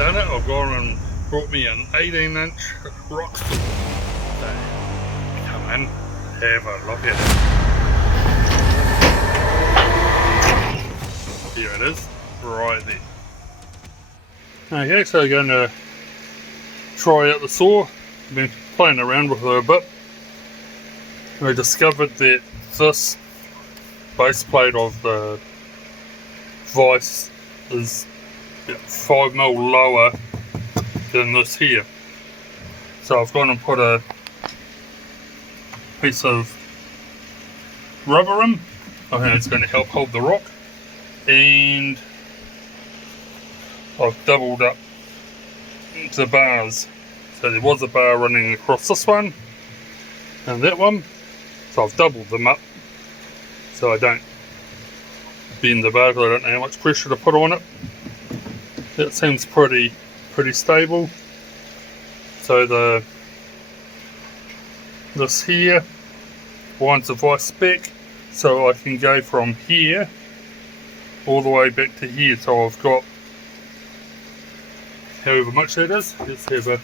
done it. I've gone and brought me an 18-inch rock saw. So, come in, have a look at it. Here it is, right there. Okay, so going to try out the saw. I've been playing around with it a bit. I discovered that this base plate of the vise is about 5mm lower than this here. So I've gone and put a piece of rubber in. I think it's going to help hold the rock. And I've doubled up the bars. So there was a bar running across this one and that one. So I've doubled them up so I don't bend the bar because I don't know how much pressure to put on it. That seems pretty stable. So this here winds the vise back, so I can go from here all the way back to here. So I've got however much that is. Let's have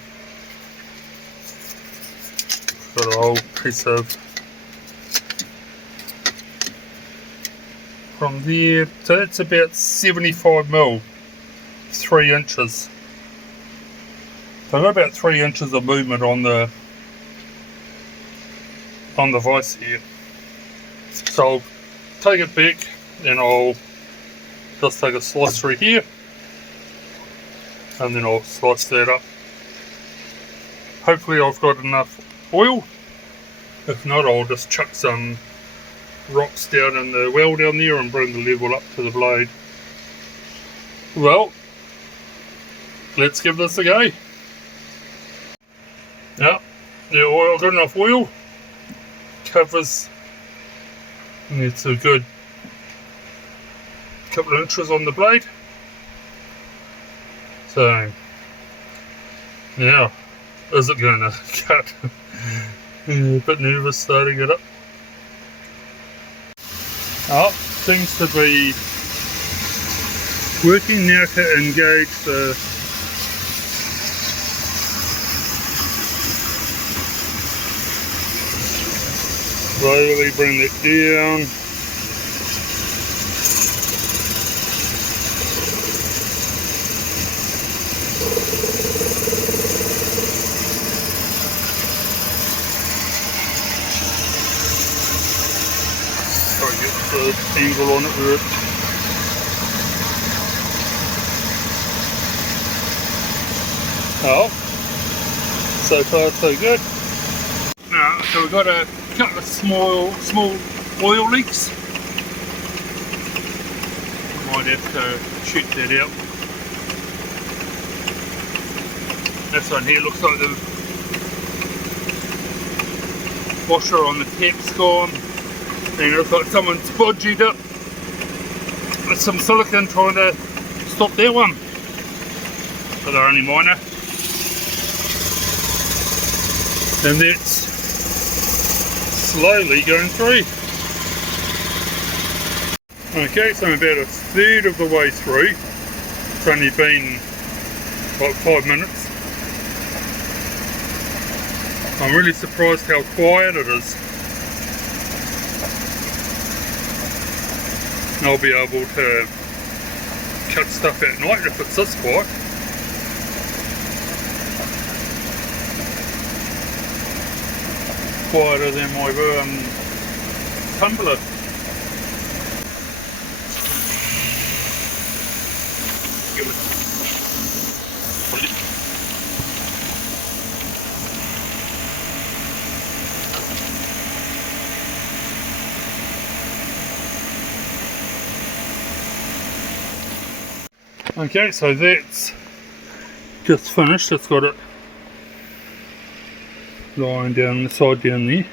got a whole piece of from there. So that's about 75mm, 3 inches. So I've got about 3 inches of movement on the vise here. So I'll take it back and I'll just take a slice through here and then I'll slice that up. Hopefully I've got enough oil. If not, I'll just chuck some rocks down in the well down there and bring the level up to the blade. Well, let's give this a go. Now, the oil, got enough oil, covers, and it's a good couple of inches on the blade. So, now, is it going to cut? A bit nervous starting it up. Oh, seems to be working now to engage the slowly bring it down. Try to get the angle on it where it so far so good. So we've got a couple of small oil leaks. Might have to check that out. This one here looks like the washer on the tap's gone. And it looks like someone's bodged it with some silicone trying to stop that one. But they're only minor. And that's slowly going through. Okay, so I'm about a third of the way through. It's only been about 5 minutes. I'm really surprised how quiet it is. I'll be able to cut stuff at night if it's this quiet. Quieter than my tumbler. Okay, so that's just finished. It's got it lying down the side down there.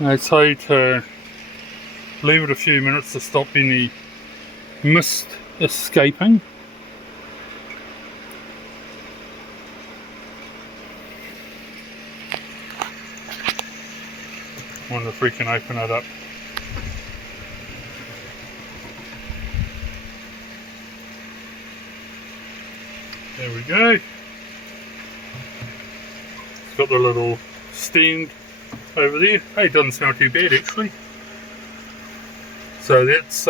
I say to leave it a few minutes to stop any mist escaping. I wonder if we can open it up. There we go. It's got the little stand over there. Hey, it doesn't smell too bad actually. So that's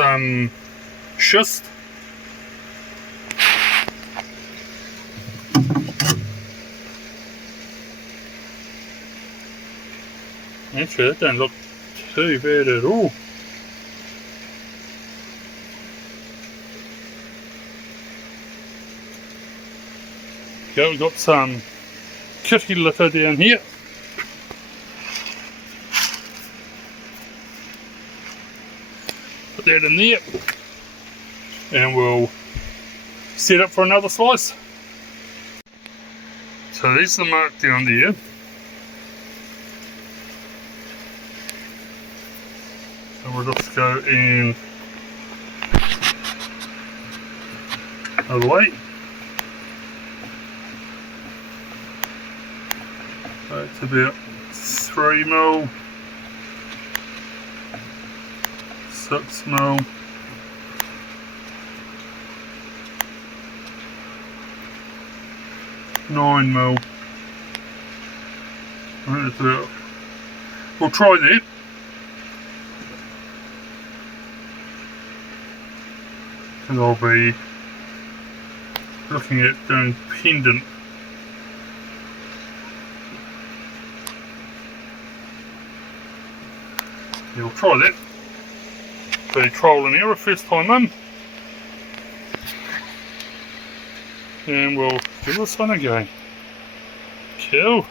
schist. Actually, that don't look too bad at all. Okay, we've got some kitty litter down here. Put that in there. And we'll set up for another slice. So there's the mark down there. So we'll just go in other way. So it's about 3 mil, 6 mil, 9 mil. I think it's about. We'll try that. And I'll be looking at doing pendant. Yeah, we'll try that. So trial and error first time in. And we'll give this one a go. Cool.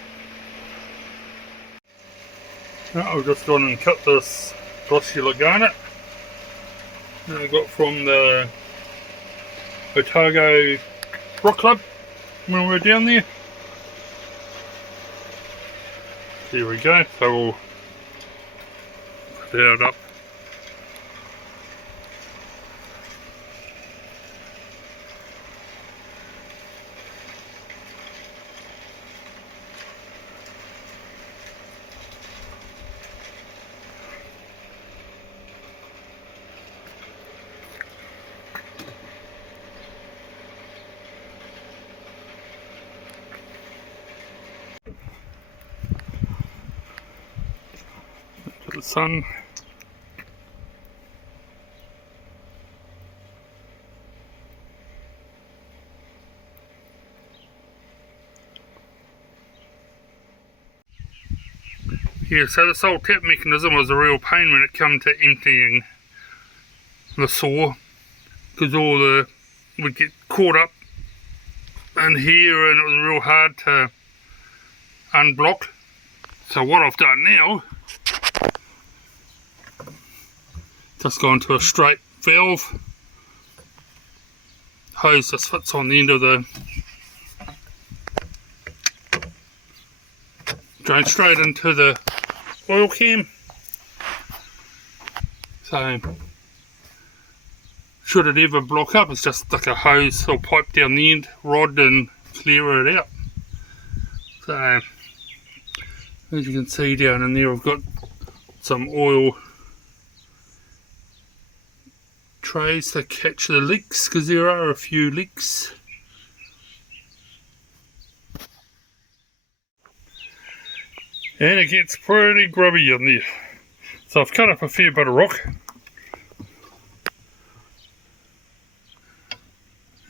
Now I've just gone and cut this gossular garnet that I got from the Otago Rock Club when we were down there. There we go, so we'll put that up. The sun. Yeah, so this whole tap mechanism was a real pain when it came to emptying the saw, because all the would get caught up in here and it was real hard to unblock. So what I've done now, just gone to a straight valve hose. Just fits on the end of the, going straight into the oil cam. So should it ever block up, it's just stick a hose or pipe down the end, rod, and clear it out. So as you can see down in there, I've got some oil trays to catch the leaks, because there are a few leaks. And it gets pretty grubby in there. So I've cut up a fair bit of rock.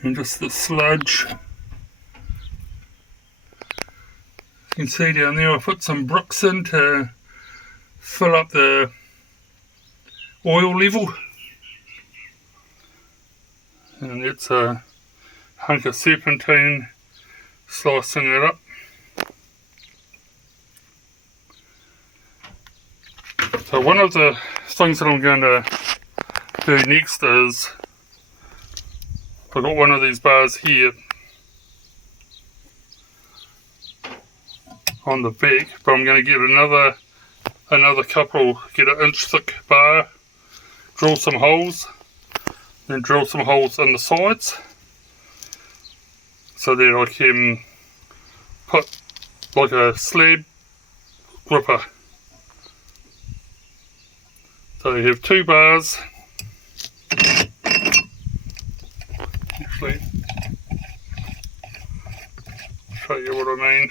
And just the sludge. You can see down there I put some bricks in to fill up the oil level. And it's a hunk of serpentine, slicing it up. So one of the things that I'm going to do next is, I've got one of these bars here on the back, but I'm going to get another couple, get an inch thick bar, drill some holes, then drill some holes in the sides so that I can put like a slab gripper. So you have two bars. Actually, show you what I mean.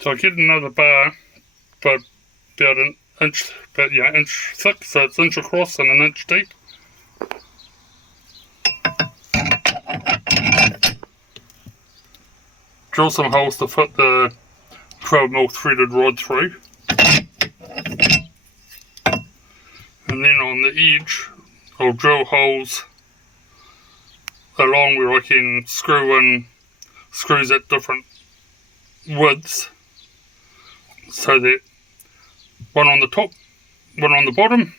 So I get another bar, but about an inch, inch thick, so it's inch across and an inch deep. Drill some holes to fit the 12mm threaded rod through. And then on the edge, I'll drill holes along where I can screw in screws at different widths, so that one on the top, one on the bottom.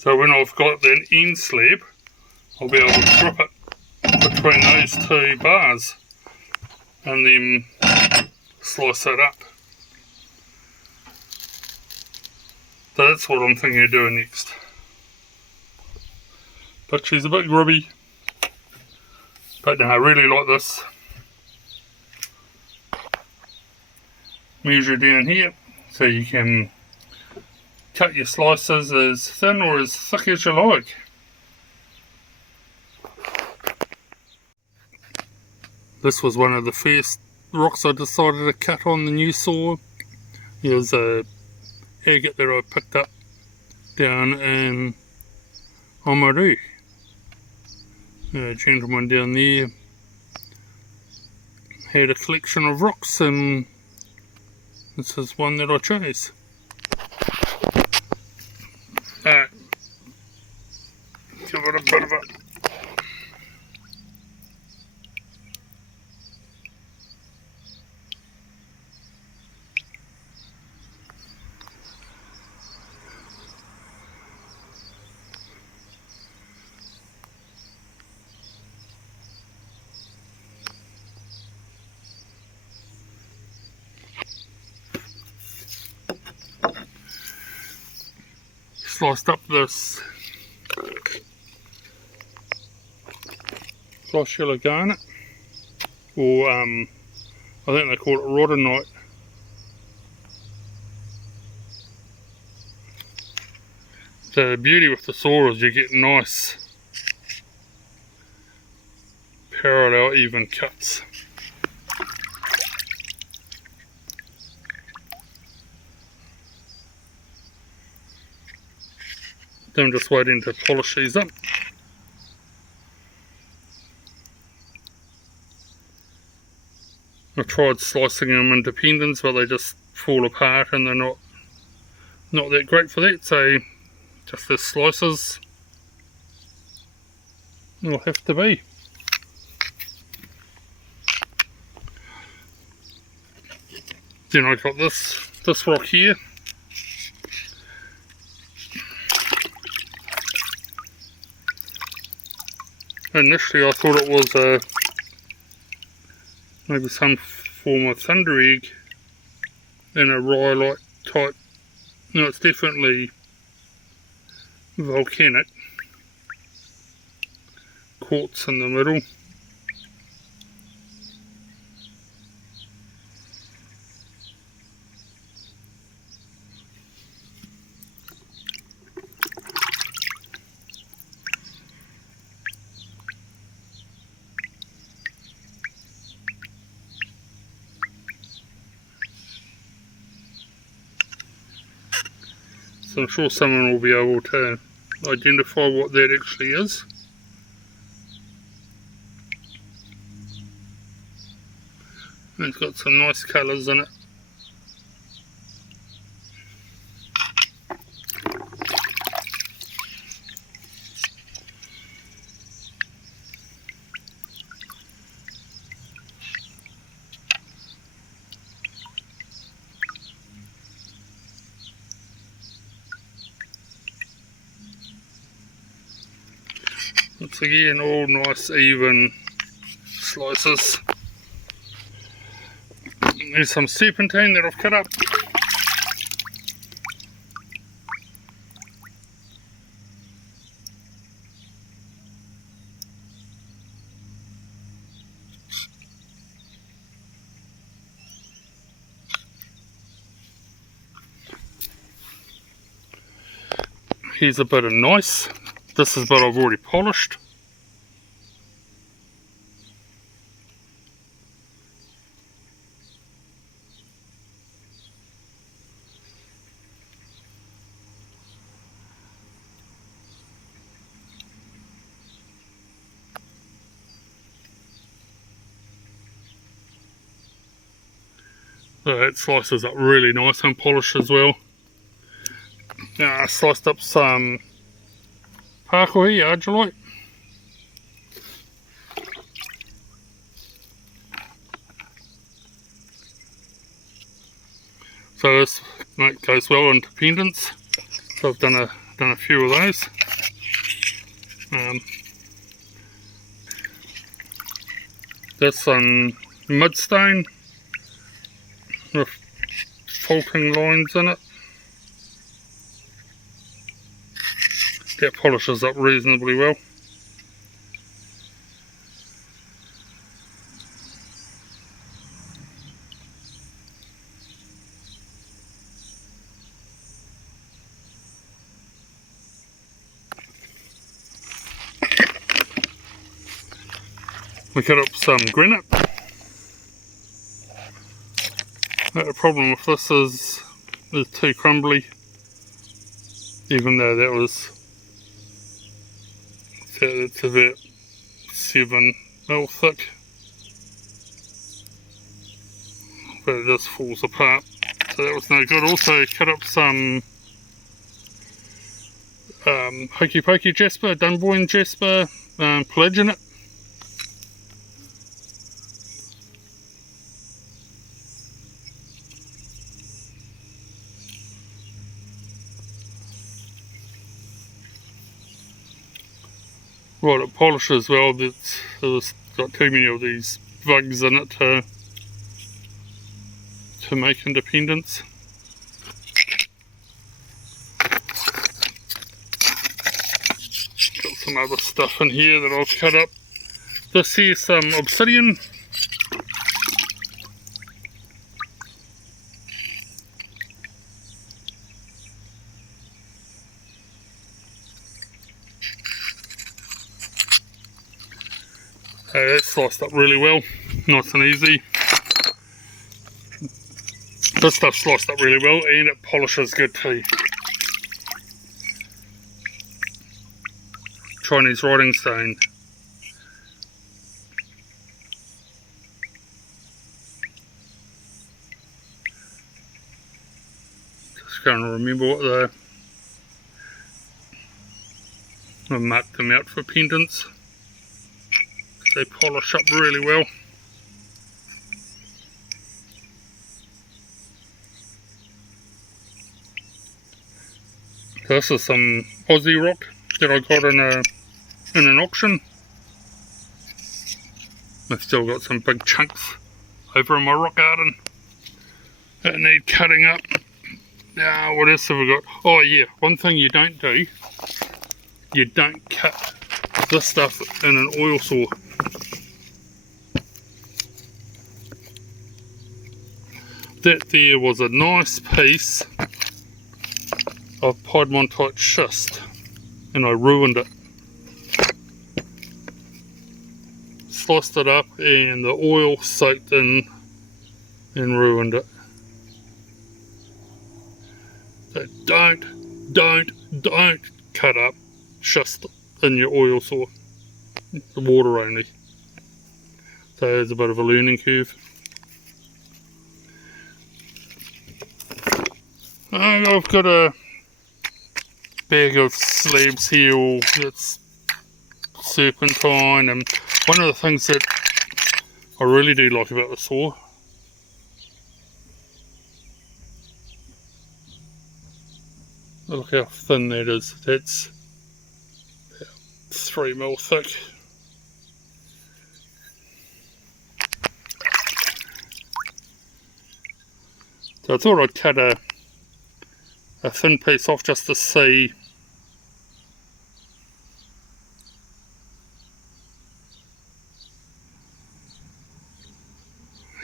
So when I've got that end slab, I'll be able to grip it between those two bars and then slice it up. So that's what I'm thinking of doing next. But she's a bit grubby. But no, I really like this. Measure down here so you can cut your slices as thin or as thick as you like. This was one of the first rocks I decided to cut on the new saw. Here's a agate that I picked up down in Oamaru. A gentleman down there had a collection of rocks, and this is one that I chose. Give it a bit of it. Sliced up this gloss yellow garnet, or I think they call it rhodonite. So the beauty with the saw is you get nice parallel even cuts. Then I'm just waiting to polish these up. I've tried slicing them independent, but they just fall apart and they're not that great for that, so just the slices will have to be. Then I got this rock here. Initially I thought it was maybe some form of thunder egg in a rhyolite type. No, it's definitely volcanic. Quartz in the middle. So I'm sure someone will be able to identify what that actually is. And it's got some nice colours in it. Once again, all nice even slices. There's some serpentine that I've cut up. here's a bit of nice. This is what I've already polished. So that slices up really nice and polished as well. Now I sliced up some Pakui argillite. So this goes well into pendants. So I've done a few of those. This on mudstone with faulting lines in it. That polishes up reasonably well. We cut up some granite. The problem with this is it's too crumbly, even though that was, it's about 7mm thick, but it just falls apart, so that was no good. Also cut up some hokey pokey jasper, Dunboyne jasper, pelaginate. Right, it polishes well. It's got too many of these bugs in it to make independence. Got some other stuff in here that I've cut up. This here's some obsidian. That's sliced up really well, nice and easy. This stuff's sliced up really well and it polishes good too. Chinese writing stone. Just going to remember what I've marked them out for pendants. They polish up really well. So this is some Aussie rock that I got in an auction. I've still got some big chunks over in my rock garden that need cutting up. Now what else have we got? Oh yeah, one thing you don't do, you don't cut this stuff in an oil saw. That there was a nice piece of piedmontite schist and I ruined it. Sliced it up and the oil soaked in and ruined it. So don't cut up schist in your oil saw. The water only. So there's a bit of a learning curve. I've got a bag of slabs here that's serpentine, and one of the things that I really do like about the saw look how thin that is. That's about 3mm thick. So I thought I'd cut a thin piece off just to see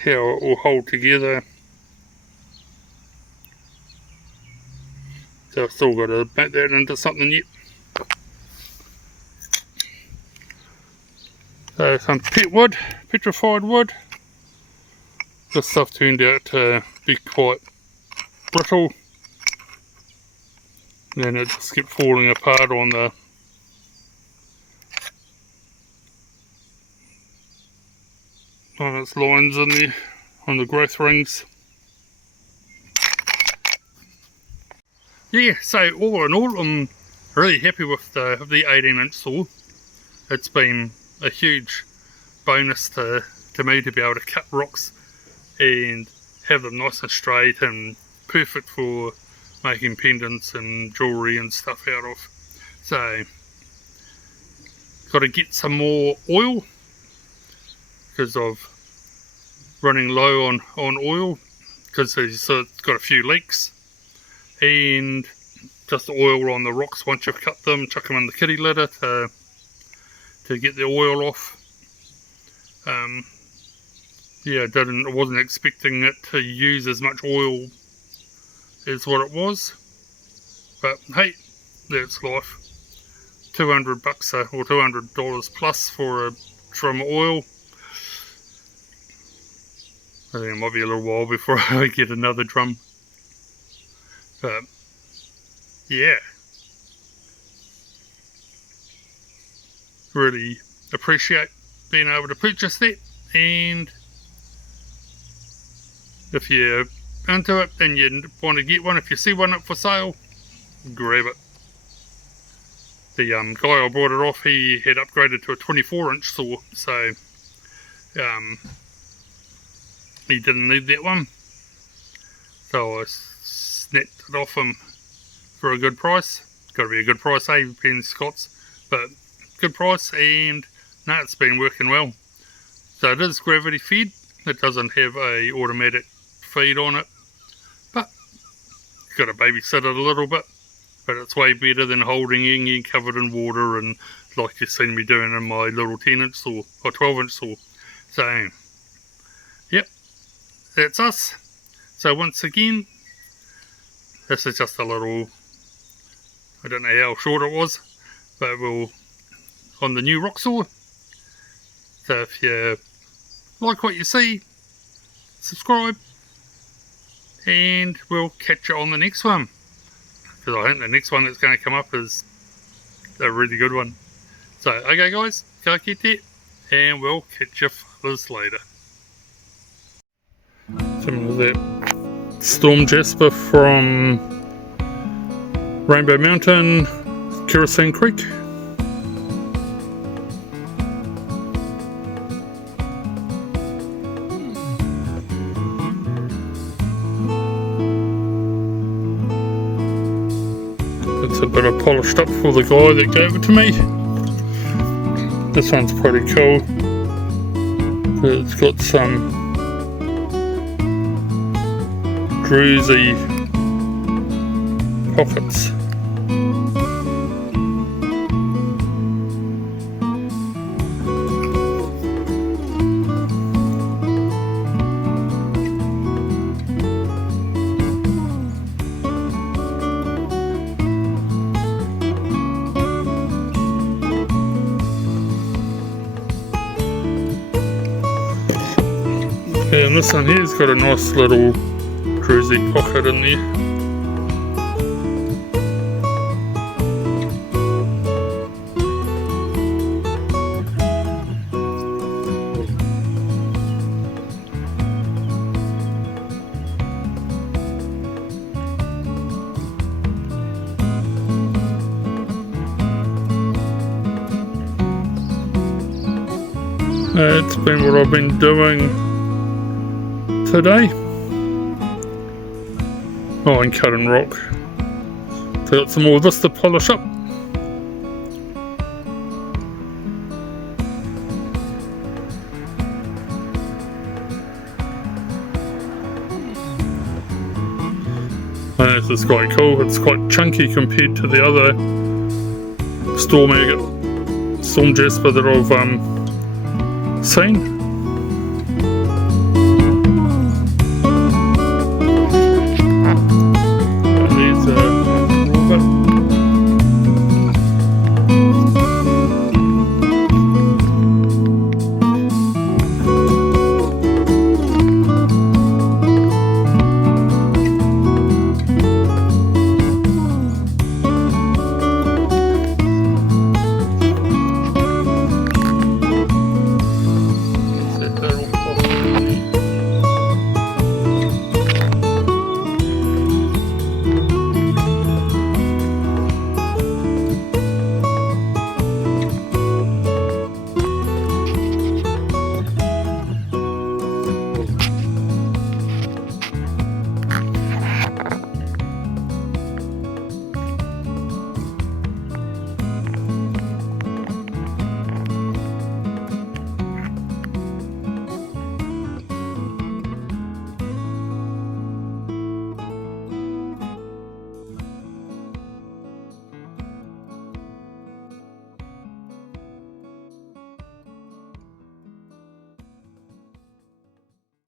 how it will hold together. So I've still got to make that into something yet. So some petrified wood. This stuff turned out to be quite brittle. Then it just kept falling apart on its lines in there, on the growth rings. Yeah, so all in all, I'm really happy with the 18-inch saw. It's been a huge bonus to me to be able to cut rocks and have them nice and straight and perfect for making pendants and jewellery and stuff out of. So, got to get some more oil because of running low on oil, because it's got a few leaks, and just oil on the rocks once you've cut them, chuck them in the kitty litter to get the oil off. Yeah, I wasn't expecting it to use as much oil as what it was, but hey, that's life. $200 or $200 plus for a drum of oil. I think it might be a little while before I get another drum, but yeah, really appreciate being able to purchase that. And if you're into it and you want to get one, if you see one up for sale, grab it. The guy I bought it off, he had upgraded to a 24-inch saw, so he didn't need that one, so I snapped it off him for a good price. Got to be a good price, eh, being Scots, but good price. And no, it's been working well. So it is gravity fed. It doesn't have a automatic feed on it, but got to babysit it a little bit. But it's way better than holding in covered in water and like you've seen me doing in my little 10-inch saw or 12-inch saw. So yep, that's us. So once again, this is just a little, I don't know how short it was, but we'll on the new rock saw. So if you like what you see, subscribe, and we'll catch you on the next one, because I think the next one that's going to come up is a really good one. So okay guys, go get that, and we'll catch you fellas later. Some of that storm jasper from Rainbow Mountain, Kerosene Creek. It's a bit of polished up for the guy that gave it to me. This one's pretty cool. It's got some druzy pockets. And this one here's got a nice little druzy pocket in there. It's been what I've been doing today. Oh, and cutting rock. So got some more of this to polish up. And this is quite cool. It's quite chunky compared to the other storm jasper that I've seen.